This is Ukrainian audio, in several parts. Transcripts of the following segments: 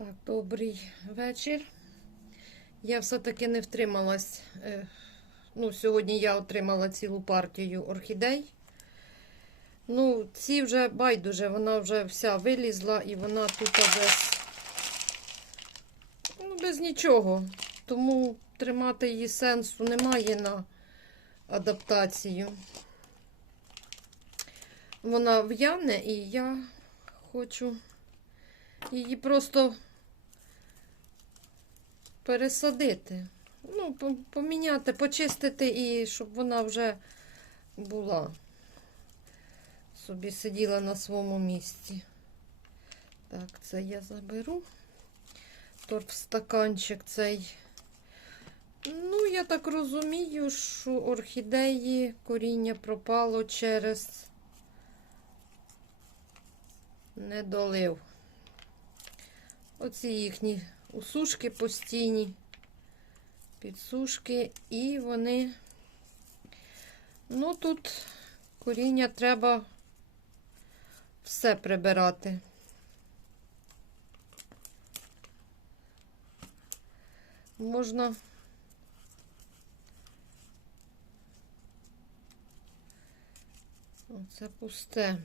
Так, добрий вечір. Я все-таки не втрималась. е, Ну, сьогодні я отримала цілу партію орхідей. Ну, ці вже байдуже, вона вже вся вилізла і вона тут без, ну, без нічого. Тому тримати її сенсу немає на адаптацію. Вона в'яне і я хочу її просто пересадити. Ну, поміняти, почистити і щоб вона вже була. Собі сиділа на своєму місці. Так, це я заберу. Торф стаканчик цей. Ну, я так розумію, що орхідеї коріння пропало через недолив. Оці їхні усушки постійні, підсушки, і вони, ну тут коріння треба все прибирати. Можна оце пусте.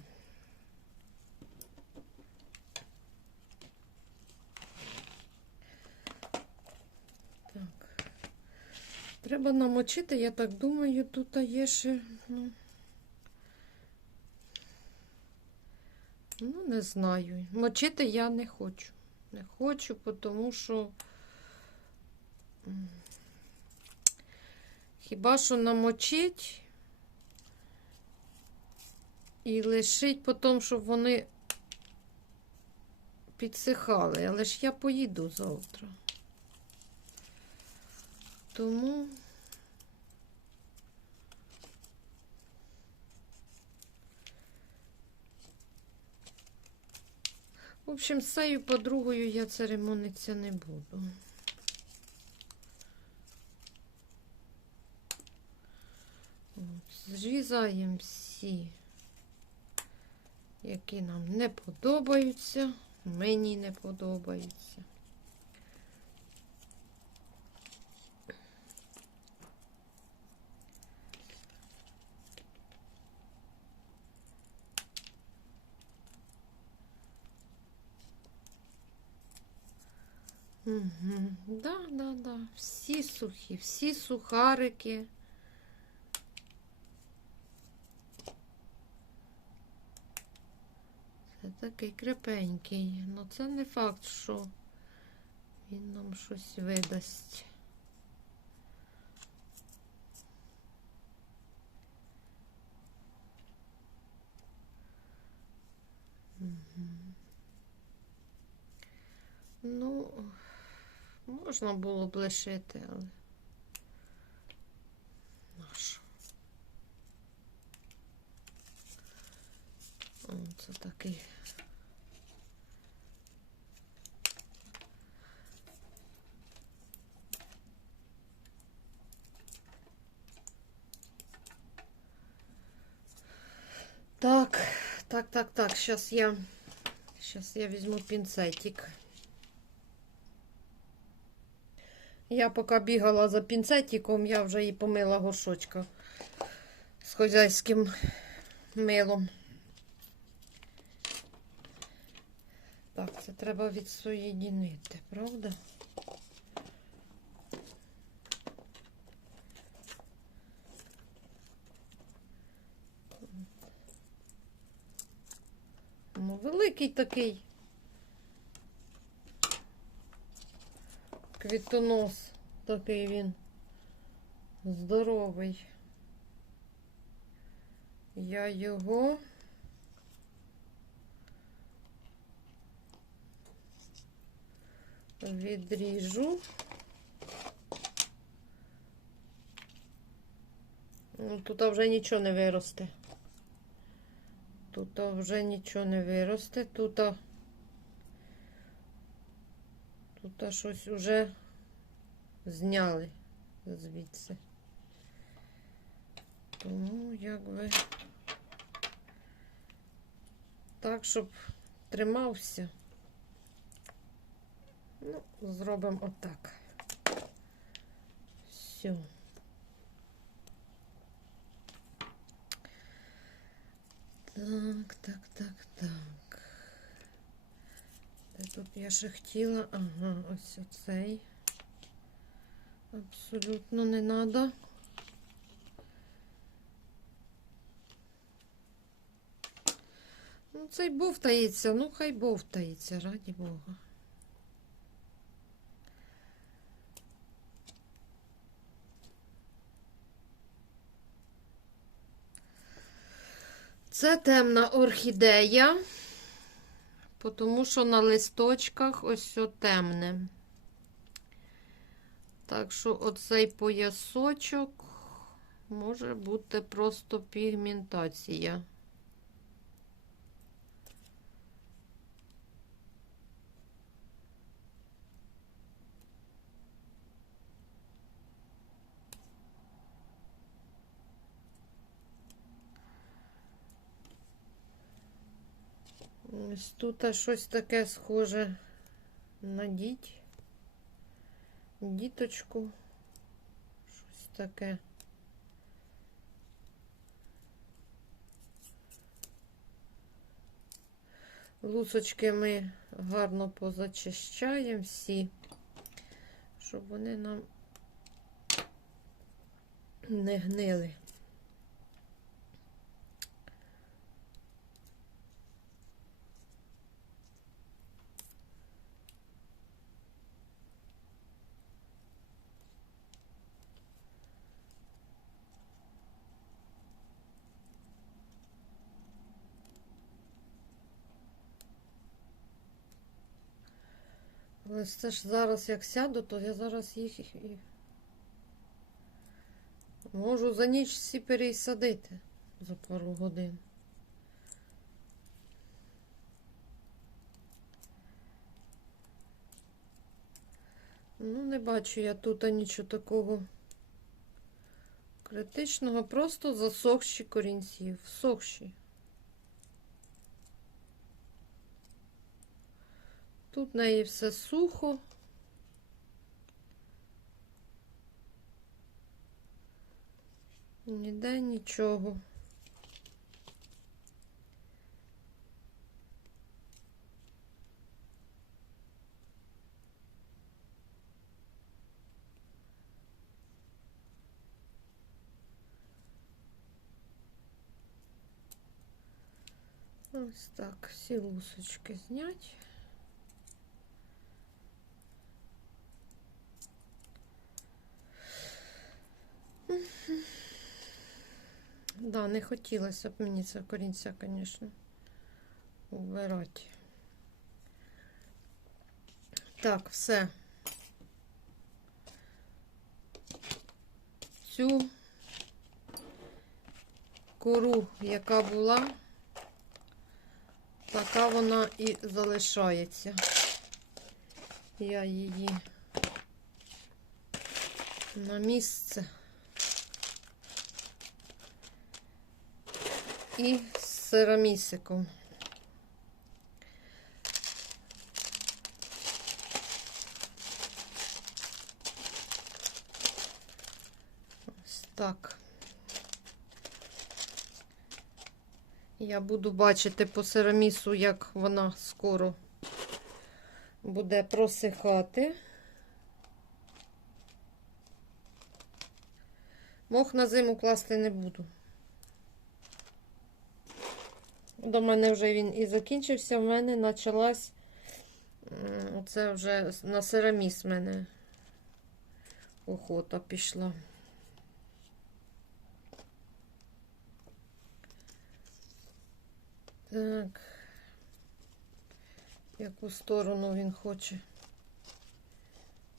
Треба намочити, я так думаю, тут є ще, ну, ну, не знаю. Мочити я не хочу. Не хочу, тому що хіба що намочить і лишить потім, щоб вони підсихали. Але ж я поїду завтра. Тому в общем, з цією подругою я церемонитися не буду. Зрізаємо всі, які нам не подобаються, мені не подобаються. Угу. Да, да, да. Всі сухі, всі сухарики. Це такий крепенький. Ну це не факт, що він нам щось видасть. Мгм. Ну, можна було б лишити, але? О, це такий. Так, так, так, так, сейчас я, сейчас я візьму пінцетик. Я поки бігала за пінцетиком, я вже і помила горшочка з хозяйським милом. Так, це треба відсоєдінити, правда? Ну, великий такий. Квітонос такий він здоровий. Я його відріжу. Ну, тут вже нічого не виросте. Тут вже нічого не виросте. Тут Тут щось уже зняли звідси. Тому якби так, щоб тримався. Ну, зробимо отак. Все. Так, так, так, так. Тут я ще хотіла. Ага, ось оцей. Абсолютно не треба. Ну, цей бовтається, ну хай бовтається, раді Бога. Це темна орхідея, тому що на листочках ось все темне. Так що оцей поясочок може бути просто пігментація. Ось тут щось таке схоже на діть. Діточку. Щось таке. Лусочки ми гарно позачищаємо всі, щоб вони нам не гнили. Але це ж зараз як сяду, то я зараз їх і можу за ніч всі пересадити за пару годин. Ну, не бачу я тут нічого такого критичного, просто засохші корінці, всохші. Тут в неї все сухо. Ніде нічого. Ось так, всі лусочки знять. Да, не хотілося б мені це корінця, звісно, убирати. Так, все. Цю кору, яка була, така вона і залишається. Я її на місце. І з сиромісиком. Ось так. Я буду бачити по сиромісу, як вона скоро буде просихати. Мох на зиму класти не буду. До мене вже він і закінчився. В мене почалась це вже на сераміс мене охота пішла. Так, яку сторону він хоче,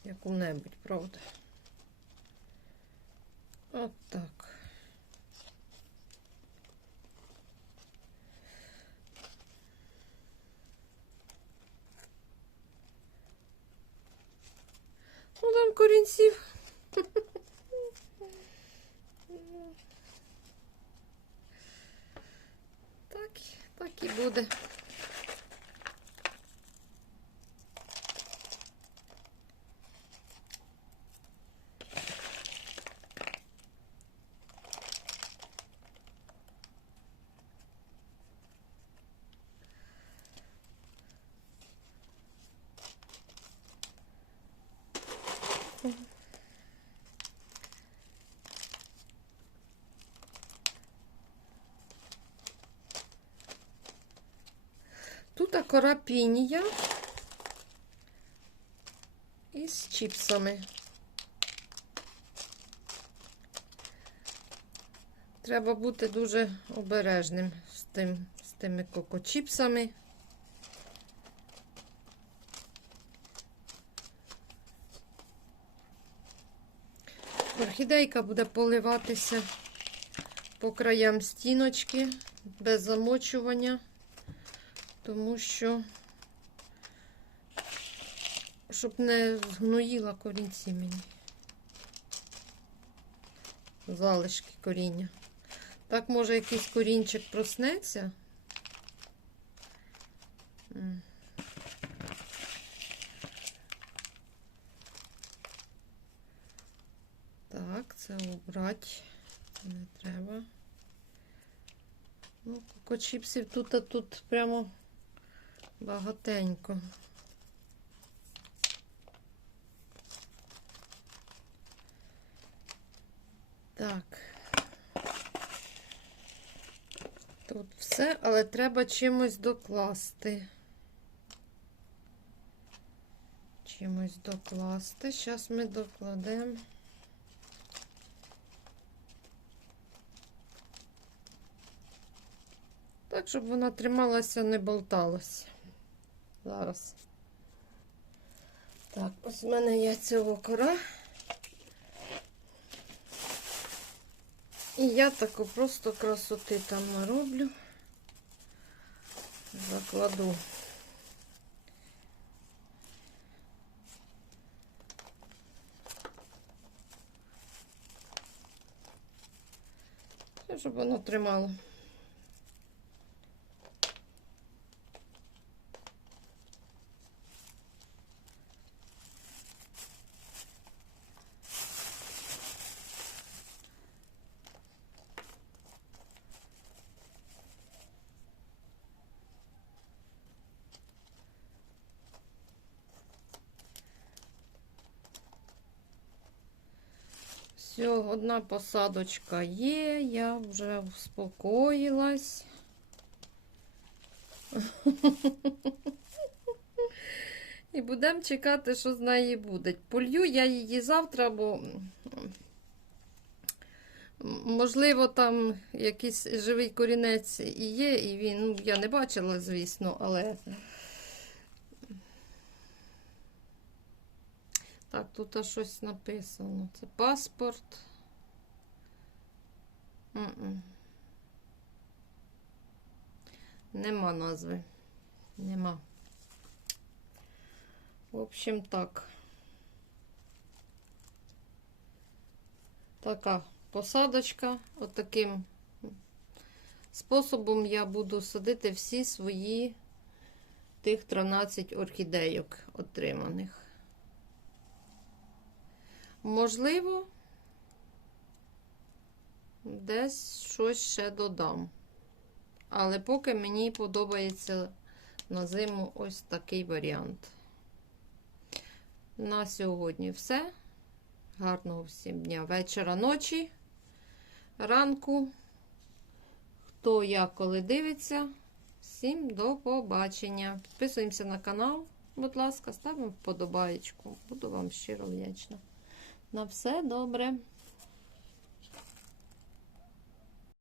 яку-небудь, правда? От так. Ну, там корінців. Так, так і буде. Тут кора пінія із чіпсами. Треба бути дуже обережним з, тим, з тими кокочіпсами. Орхідейка буде поливатися по краям стіночки без замочування, тому що, щоб не згноїла корінці мені. Залишки коріння. Так, може, якийсь корінчик проснеться. Так, це убрати не треба. Ну, кокочіпсів тут, а тут прямо багатенько. Так. Тут все, але треба чимось докласти. Чимось докласти. Зараз ми докладемо. Так, щоб вона трималася, не болталася. Зараз. Так, ось в мене є цього кора. І я таку просто красоти там нароблю. Закладу. Щоб воно тримало. Все, одна посадочка є, я вже успокоїлась. І будемо чекати, що з неї буде. Полью я її завтра, бо можливо там якийсь живий корінець і є, і він, ну, я не бачила, звісно, але. Так, тут аж щось написано. Це паспорт. М-м. Нема назви. Нема. В общем, так. Така посадочка. Отаким способом я буду садити всі свої тих 13 орхідейок отриманих. Можливо, десь щось ще додам. Але поки мені подобається на зиму ось такий варіант. На сьогодні все. Гарного всім дня, вечора, ночі, ранку. Хто як коли дивиться, всім до побачення. Підписуємося на канал, будь ласка, ставимо вподобаєчку. Буду вам щиро вдячна. На все добре.